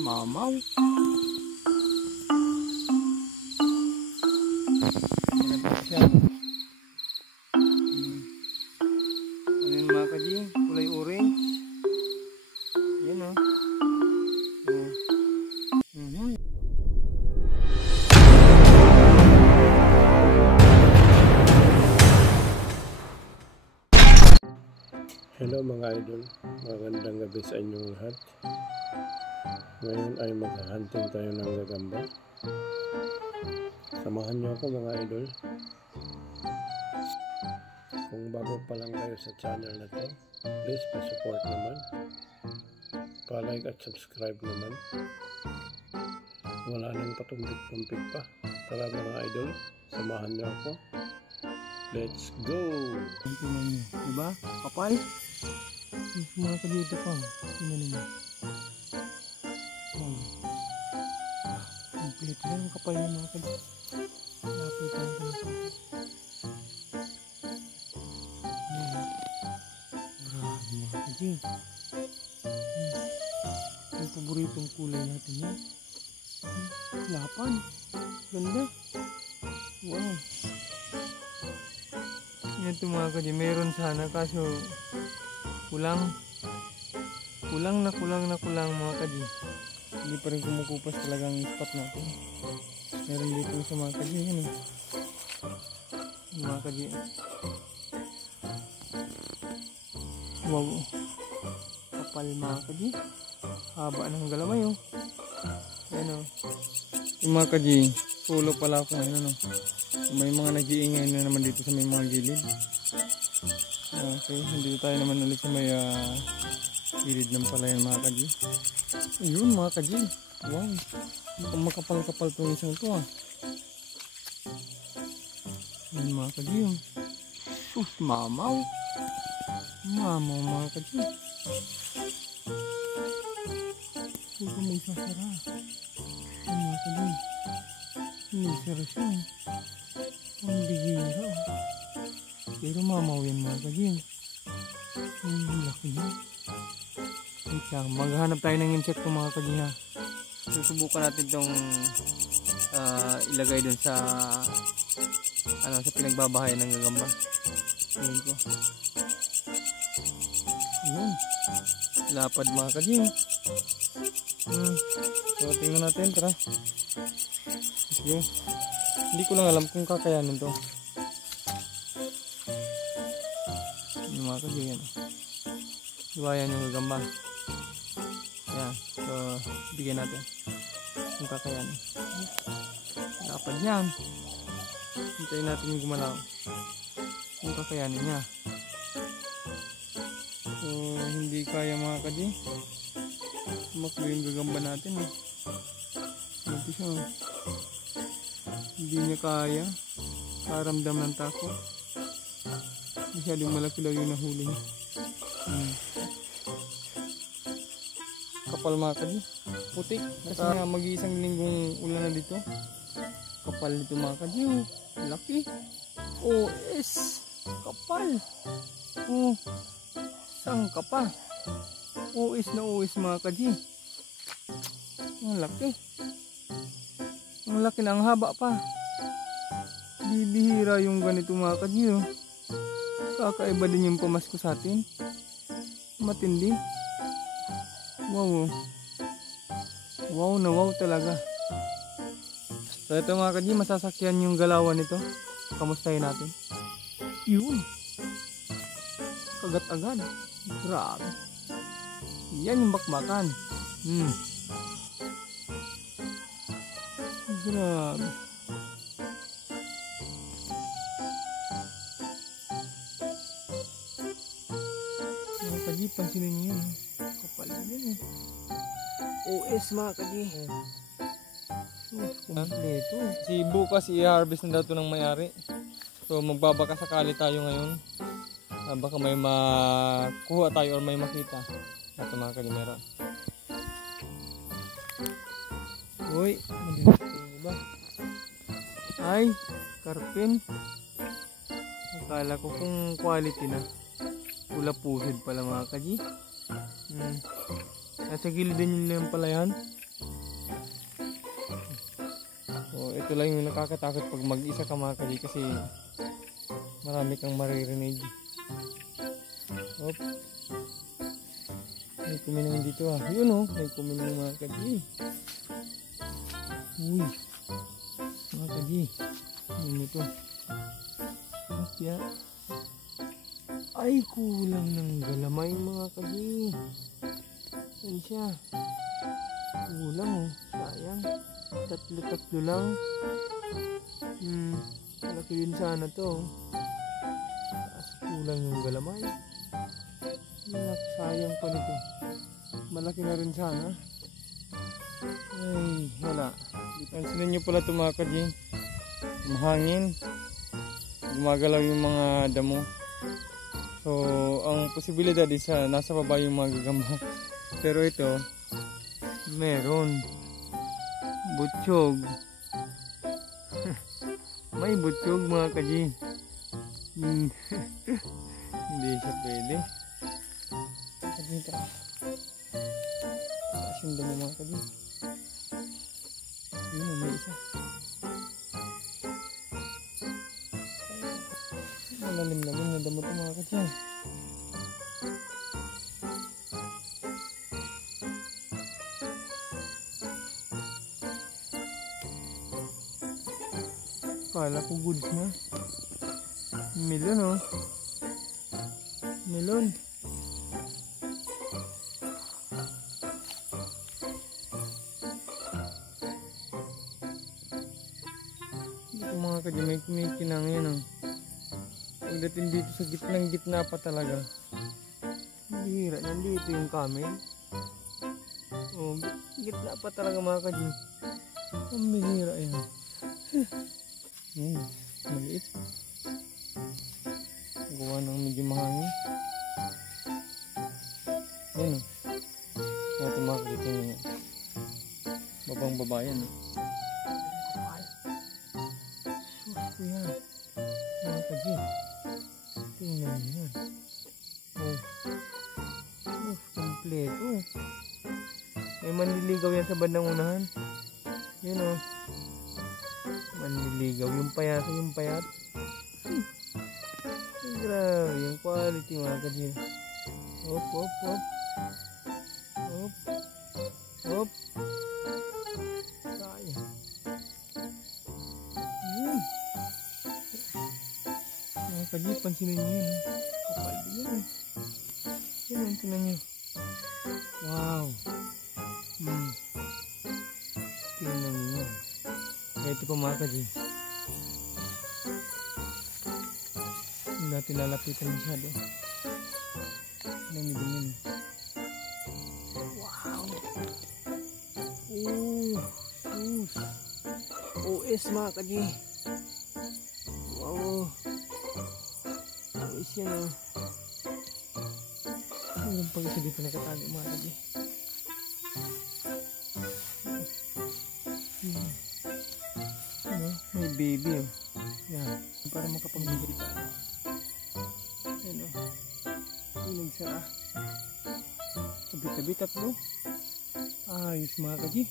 Mamaw. Maganda siya. Ano yun mga kaji? Kulay orange. Yan o. Hello mga idol, magandang gabi sa inyong lahat. Ngayon ay maghahunting tayo ng gagamba. Samahan niyo ako mga idol. Kung bago pa lang kayo sa channel na to, please pa-support naman, pa-like at subscribe naman. Wala nang patumpik-tumpik pa. Tara mga idol, samahan niyo ako. Let's go! Tingnan niyo, diba? Kapal? Mga kadito pa. Tingnan niyo. Complete lang ang kapal niya mga kadito. Lapitan ko na ito. Grabe mga kadito. Yung paboritong kulay natin yan. Lapan. Ganda. Wow. Yan ito mga kadyo, meron sana kaso kulang mga kadyo. Hindi pa rin kumukupas talagang spot natin. Meron dito sa mga kadyo yan mga kadyo. Wow, kapal mga kadyo, haba ng galamay oh. Yan oh. Yung mga kadyo, pulo pala ako ngayon may mga nag-iingay na naman dito sa may mga gilid. Okay, hindi tayo naman ulit sa may gilid ng palayan mga kadji. Ayun mga kadji. Wow, makapal-kapal itong isang ito Ayun mga kadji. Sus, mamaw. Mamaw mga kadji. Huwag ka magsasara. Ayun mga kadji. Sinisara siya. Ang bihira. Pero mamaw yan mga kadji. Ang laki niya. Wait lang, maghanap tayo ng insect mga kadji ha. Susubukan natin itong ilagay dun sa sa pinagbabahayan ng gagamba. Ayan ko. Ayan. Lapad mga kadji. So tingnan natin, tara. Let's go. Hindi ko lang alam kung kakayanin to. Yung mga kadyo yan. Iwayan yung gagamba. Ayan. So, bigyan natin. Kung kakayanin. Dapat yan. Hintayin natin yung gumalaw. Kung kakayanin niya. So, hindi kaya mga kadyo. Tumakbo yung gagamba natin. Hindi siya. Hindi niya kaya. Karamdam ng takot. Masyadong malaki daw yung nahuli niya. Kapal mga kadyo. Putik. Kasi nga mag-iisang linggong ulan na dito. Kapal dito mga kadyo. Laki. OS. Kapal. Sangka pa. OS na OS mga kadyo. Ang laki. Ang laki na, ang haba pa. Bibihira yung ganito mga kadyo. Kakaiba din yung pamasko sa atin. Matindi. Wow. Wow na wow talaga. So ito mga kadyo, masasakyan yung galawan nito. Kamustahin natin. Yun. Kagat agad. Grabe. Yan yung bakbakan. Grabe. Mga kadji, pansinin niyo yan. Kapal din OS mga kadji. Kompleto. Si bukas i-harvest na daw ito ng may-ari. So magbabaka sakali tayo ngayon. Baka may makuha tayo or may makita. Ito mga kadji, meron. Uy, diba? Ay, karpin. Akala ko kung quality na. Pula pusid pala mga kadji. Nasa gilid din yun lang pala yan. ito lang yung nakakatakot pag mag-isa ka mga kaji kasi marami kang maririnig. Hop. May kuminang dito ah. Yun oh, may kuminang mga kaji. Uy. Mga kaji. Yun ito. Hop ya. Ay, kulang ng galamay mga kaji. Yan siya. Kulang oh. Sayang. Tatlo lang. Malaki din sana to. Kaso kulang yung galamay. Sayang pa nito. Malaki na rin sana. Ay, wala. Ipansinin nyo pala ito mga kaji. Mahangin. Gumagalaw yung mga damo. So, ang posibilidad is nasa baba yung mga gagamba. Pero ito, meron. Butsyog. May butsyog mga kaji. Hindi siya pwede. Kaji ka. Asin damo mga kaji. Yun, may isa. Malalim-lalim na damo ito mga kaji. Kala ko goods na. Melon oh. Melon. Dito mga kaji may kumikinang yan oh. Pagdating dito sa gitna pa talaga. Bihira. Nandito yung camel. Oh, gitna pa talaga mga kaji. Ang bihira yan. Maliit. Gawa ng medyo mahangin. Ayan o. Natin makikita nyo. Babang babayan o. Sus ko yan. Mga kaji. Tingnan nyo yan. Oh. Sus, kompleto. May manliligaw yan sa bandang unahan. Yan o. Manliligaw. Yung payat. Grabe. Yung quality mga kaji. Hop. Sayang. Yun. Mga kaji, pansinin nyo yun. Kapal din yun. Yan, tingnan nyo. Wow. Tingnan nyo yun. Ito pa mga kaji. Hindi natin lalapitan masyado. Tingnan nyo din yun. Wow. OS mga kaji. Wow. OS yan oh. Yung pag-isa dito nakatago mga kaji. May baby oh. Yan. Para makapag-baby tayo. Yan oh. Tunog siya ah. Tabi-tabi tatlo. Ayos mga kaji.